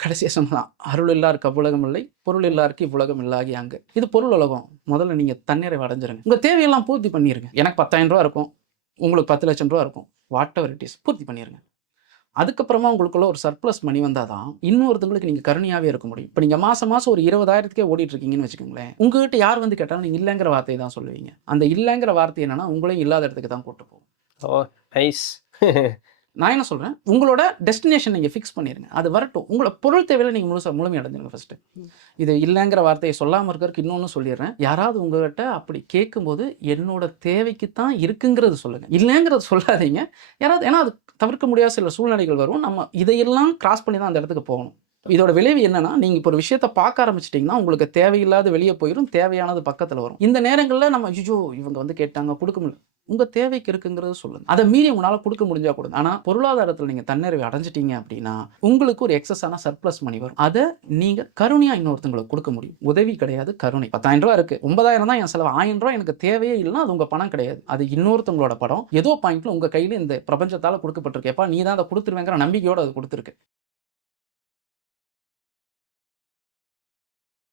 கடைசியா சொன்னதான். "அருள் இல்லார்க்கு அவ்வுலகம் இல்லை, பொருள் இல்லார்க்கு இவ்வுலகம் இல்லாகி அங்கு." இது பொருள் உலகம். முதல்ல நீங்க தன்னிறைவு அடைஞ்சிருங்க. உங்க தேவையெல்லாம் பூர்த்தி பண்ணிருங்க. எனக்கு ரூ. 10,000 இருக்கும். உங்களுக்கு ரூ. 10,00,000 இருக்கும். வாட் எவர் இட் இஸ் பூர்த்தி பண்ணிருங்க. அதுக்கப்புறமா உங்களுக்குள்ள ஒரு சர்ப்ளஸ் மணி வந்தா தான், இன்னொருத்தவங்களுக்கு நீங்க கருணையாவே இருக்க முடியும். இப்ப நீங்க மாசம் மாசம் ஒரு 20,000க்கே ஓடிட்டு இருக்கீங்கன்னு வச்சுக்கோங்களேன். உங்ககிட்ட யார் வந்து கேட்டாலும் நீங்க இல்லங்கிற வார்த்தைய தான் சொல்லுவீங்க. அந்த இல்லங்கிற வார்த்தை என்னன்னா, உங்களையும் இல்லாத இடத்துக்கு தான் கூட்டு போகும். ஓ! நைஸ். நான் என்ன சொல்றேன், உங்களோட டெஸ்டினேஷன் நீங்க ஃபிக்ஸ் பண்ணிருங்க. அது வரட்டும். உங்களோட பொருள் தேவையில நீங்க முழுமை அடைஞ்சிருங்க ஃபர்ஸ்ட்டு. இது இல்லங்கிற வார்த்தைய சொல்லாம இருக்கறதுக்கு இன்னொன்னு சொல்லிர்றேன். யாராவது உங்ககிட்ட அப்படி கேட்கும்போது, என்னோட தேவைக்கு தான் இருக்குங்கிறது சொல்லுங்க. இல்லங்கிறத சொல்லாதீங்க. யாராவது ஏன்னா அது தவிர்க்க முடியாத சில சூழ்நிலைகள் வரும். நம்ம இதையெல்லாம் கிராஸ் பண்ணி தான் அந்த இடத்துக்கு போகணும். இதோட விளைவு என்னன்னா, நீங்க இப்போ ஒரு விஷயத்த பார்க்க ஆரம்பிச்சுட்டீங்கன்னா, உங்களுக்கு தேவையில்லாத வெளிய போயிரும். தேவையானது பக்கத்துல வரும். இந்த நேரங்கள்ல நம்ம ஐய்யயோ! இவங்க வந்து கேட்டாங்க, குடுக்க முடியல. உங்க தேவைக்கு இருக்குங்கிறத சொல்லுங்க. அத மீறி உங்களால குடுக்க முடிஞ்சா குடுங்க. ஆனா, பொருளாதாரத்துல நீங்க தன்னிறைவு அடைஞ்சிட்டீங்க அப்படின்னா, உங்களுக்கு ஒரு எக்ஸஸான சர்ப்ளஸ் மணி வரும். அத நீங்க கருணையா இன்னொருத்தங்களுக்கு குடுக்க முடியும். உதவி கிடையாது, கருணை. ரூ. 10,000 இருக்கு. 9,000 தான் என் செலவு. ரூ. 1,000 எனக்கு தேவையே இல்லன்னா, அது உங்க பணம் கிடையாது. அது இன்னொருத்தவங்களோட பணம். ஏதோ பாயிண்ட்ல உங்க கையில இந்த பிரபஞ்சத்தால குடுக்கப்பட்டிருக்கு. எப்பா நீ தான் அத குடுத்துருவேங்கிற நம்பிக்கையோட அது குடுத்துருக்கு.